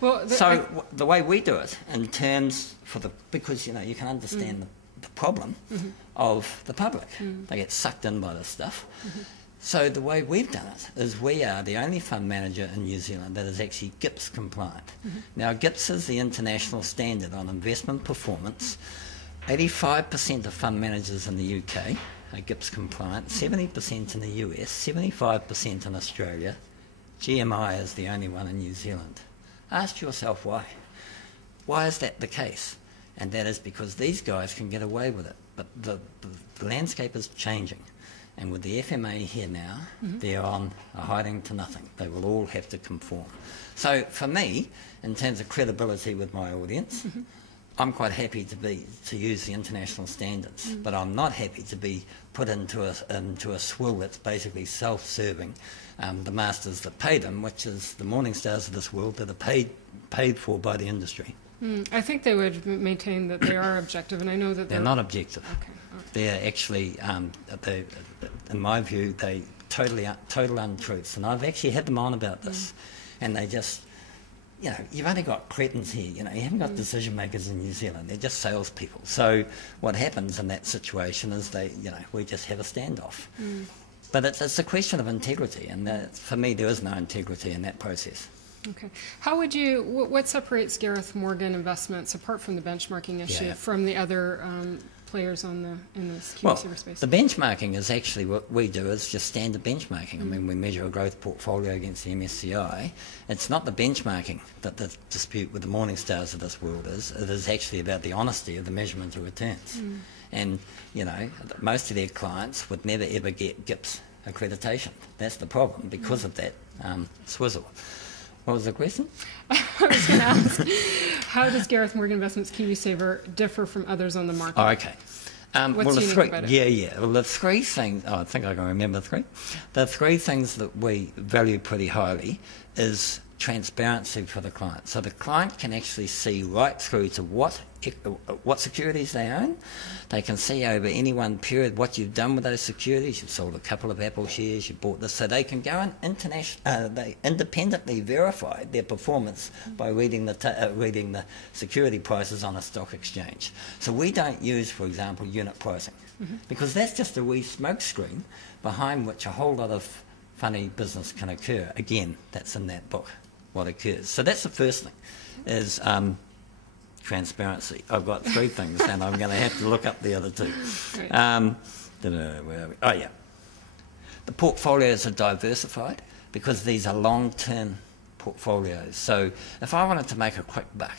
Well, the way we do it, in terms because you can understand the problem of the public. They get sucked in by this stuff. So the way we've done it is we are the only fund manager in New Zealand that is actually GIPS compliant. Now GIPS is the international standard on investment performance. 85% of fund managers in the UK are GIPS compliant, 70% in the US, 75% in Australia. GMI is the only one in New Zealand. Ask yourself why. Why is that the case? And that is because these guys can get away with it. But the landscape is changing. And with the FMA here now, they're on a hiding to nothing. They will all have to conform. So for me, in terms of credibility with my audience, I'm quite happy to use the international standards, but I'm not happy to be put into a swill that's basically self-serving. The masters that pay them, which is the Morningstars of this world, that are paid for by the industry. I think they would maintain that they are objective, and I know that they're not objective. Okay. They're actually, in my view, they total untruths. And I've actually had them on about this, and they just, you've only got cretins here. You haven't got decision makers in New Zealand. They're just salespeople. So what happens in that situation is we just have a standoff. But it's a question of integrity, and for me, there is no integrity in that process. Okay. How would you? What separates Gareth Morgan Investments, apart from the benchmarking issue, from the other players in the security space? The benchmarking is actually what we do is just standard benchmarking. I mean, we measure a growth portfolio against the MSCI. It's not the benchmarking that the dispute with the Morningstars of this world is. It is actually about the honesty of the measurement of returns. And, most of their clients would never ever get GIPS accreditation. That's the problem because of that swizzle. What was the question? I was going to ask, how does Gareth Morgan Investments KiwiSaver differ from others on the market? Oh, okay. What's unique about it? Well, the three things, I think I can remember three. The three things that we value pretty highly is transparency for the client. So the client can actually see right through to what securities they own. They can see over any one period what you've done with those securities. You've sold a couple of Apple shares, you bought this. So they can go and they independently verify their performance by reading the security prices on a stock exchange. So we don't use, for example, unit pricing, because that's just a wee smoke screen behind which a whole lot of funny business can occur. Again, that's in that book, what occurs. So that's the first thing, is transparency. I've got three things, and I'm going to have to look up the other two. Right. Where are we? Oh, yeah. The portfolios are diversified because these are long-term portfolios. So if I wanted to make a quick buck,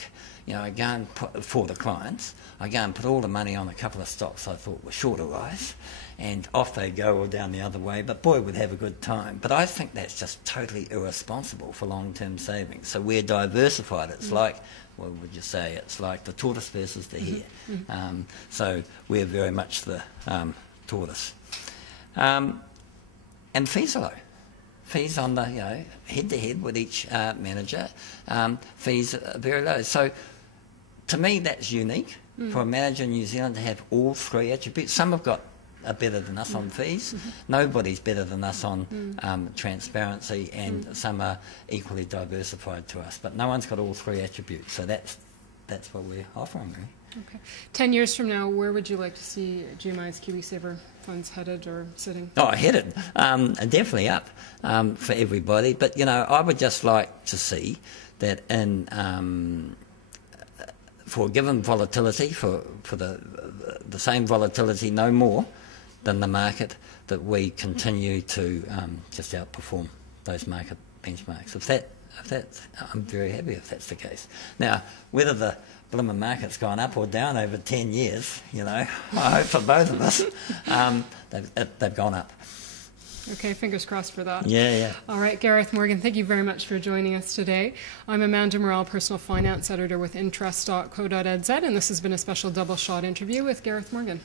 I go and for the clients, I go and put all the money on a couple of stocks I thought were shorter rise, and off they go or down the other way, but boy, we'd have a good time. But I think that's just totally irresponsible for long-term savings. So we're diversified. It's like, what would you say? It's like the tortoise versus the hare. So we're very much the tortoise. And fees are low. Fees on the, head-to-head with each manager, fees are very low. So to me, that's unique for a manager in New Zealand to have all three attributes. Some have got are better than us on fees. Nobody's better than us on transparency, and some are equally diversified to us. But no one's got all three attributes. So that's what we're offering, really. Okay. 10 years from now, where would you like to see GMI's KiwiSaver funds headed or sitting? Oh, headed. Definitely up for everybody. But, I would just like to see that for a given volatility, for the same volatility, no more than the market, that we continue to just outperform those market benchmarks. If that's, I'm very happy if that's the case. Now, whether the blimmin' market's gone up or down over 10 years, I hope for both of us, they've gone up. Okay, fingers crossed for that. Yeah. All right, Gareth Morgan, thank you very much for joining us today. I'm Amanda Morrell, Personal Finance Editor with Interest.co.nz, and this has been a special double shot interview with Gareth Morgan.